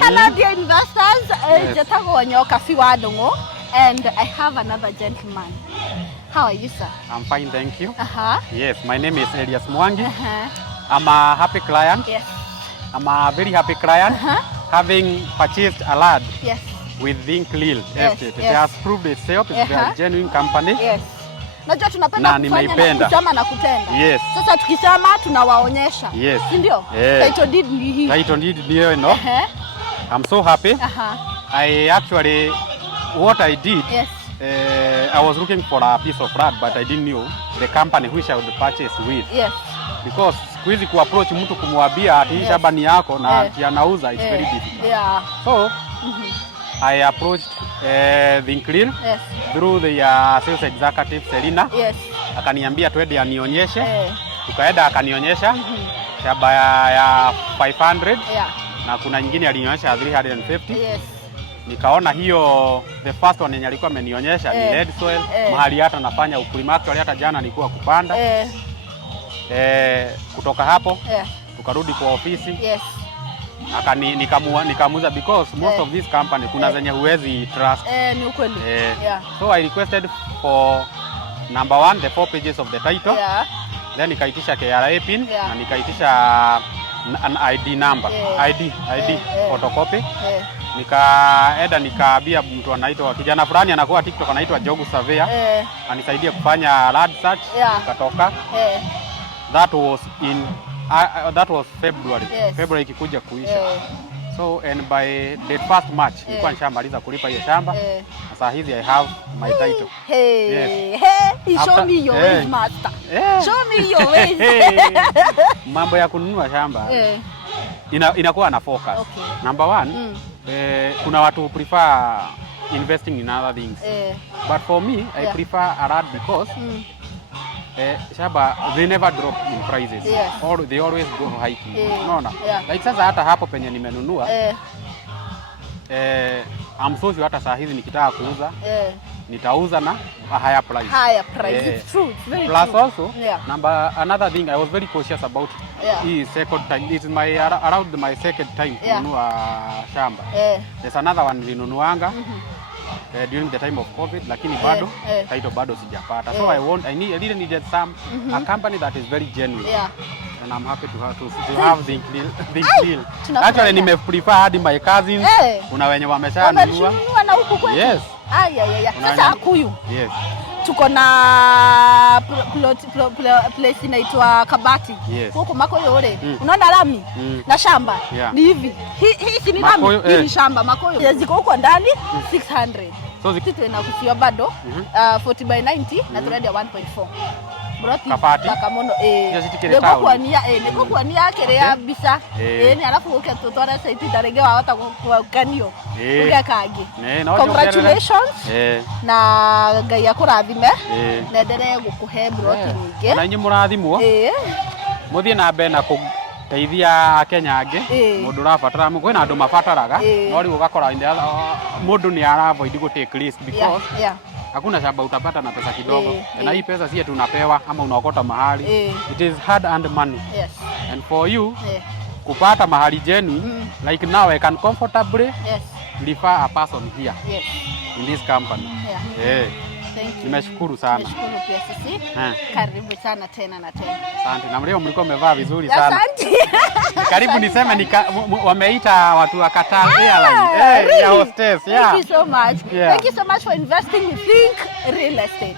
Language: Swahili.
Hello dear investors, Jatago Wanyoka Fiwadongo, and I have another gentleman. How are you, sir? I'm fine, thank you. Yes, my name is Elias Mwangi. I'm a happy client. Yes. I'm a very happy client, having purchased a land with Think Lil Estate. It has proved itself. It's a genuine company. Yes. Najua tunapenda kufanya na kusema na kutenda. Yes. Sasa tukisema tunawaonyesha. Yes. Ndio? Title deed ni hii. Title deed ndio no. I'm so happy. I actually, what I did, I was looking for a piece of land, but I didn't know the company which I would purchase with. Yes. Because squeeze kuapproach mtu kumwambia ati shamba ni yako na anauza is very difficult. Yeah. So I approached Think Lil through the sales executive Selina. Yes. Akaniambia twende anionyeshe. Tukaenda akanionyesha shamba ya 500. Na kuna nyingine alinionyesha 350. Yes. Nikaona hiyo the first one yenye alikuwa amenionyesha ni red soil, mahali hata nafanya ukulima actually hata jana nilikuwa kupanda. Kutoka hapo tukarudi kwa ofisi. Yes. Nikamuuza because most of this company kuna zenye huwezi trust. Ni ukweli. So I requested for number 1 the 4 pages of the title. Then nikaitisha KRA pin na nikaitisha an ID number. ID photocopy. Nikaenda nikaambia mtu anaitwa kijana fulani anakuwa TikTok anaitwa Jogu Surveyor anisaidie kufanya land search. Katoka. That was February. February ikikuja kuisha. So and by the first March nilikuwa nishamaliza kulipa hiyo shamba. Sasa hizi I have my title. Show me your ways, master. Show me your ways. Mambo ya kununua shamba inakuwa na focus. Number 1, kuna watu prefer investing in other things. But for me, I prefer a land because shamba they never drop in prices. Or they always go hiking. Unaona? Like sasa hata hapo penye nimenunua I'm so sure hata saa hizi nikitaka kuuza nitauza na a higher price. It's true. It's very plus true. Also another thing I was very cautious about is second time. It's around my second time kununua shamba. There's another one nilinunuanga during the time of COVID, lakini bado title bado sijapata. So I really needed a company that is very genuine. And I'm happy to have Think Lil. Actually nime prefer hadi my cousins. Kuna wenye wameshanunua na huku kwetu. Yes. Sasa Akuyu. Yes. Tuko na place inaitwa Kabati. Huko Makoyo ule. Unaona lami na shamba. Ni hivi. Hii si ni lami, hii ni shamba Makoyo. Ziko huko ndani 600. So kitu inakusiwa bado 40 by 90 na trade ya 1.4. Kabati. Kamono niko kwa nia kerea bisa. Ni alafu uke tutwara site darege wa hata kwa kanio. Uke kage. Congratulations. Na ngai akurathime. Na ndere gukuhe broti nyingi. Na nyinyi murathimwo. Muthie na mbe na teithia Kenya ange mundu rabatara mu kwina andu mabataraga no riu ugakora mundu ni ara avoid go take risk because hakuna shamba utapata na pesa kidogo na hii pesa si tunapewa ama unaokota mahali. It is hard earned money. And for you kupata mahali genuine like now I can comfortably refer a person here in this company. Nimeshukuru sana. Nimeshukuru pia sisi. Karibu sana tena na tena. Asante. Na leo mlikuwa mmevaa vizuri sana. Asante. Karibu niseme wameita watu wa Qatar Airlines. Ya hostess. Thank you so much. Thank you so much for investing in Think Real Estate.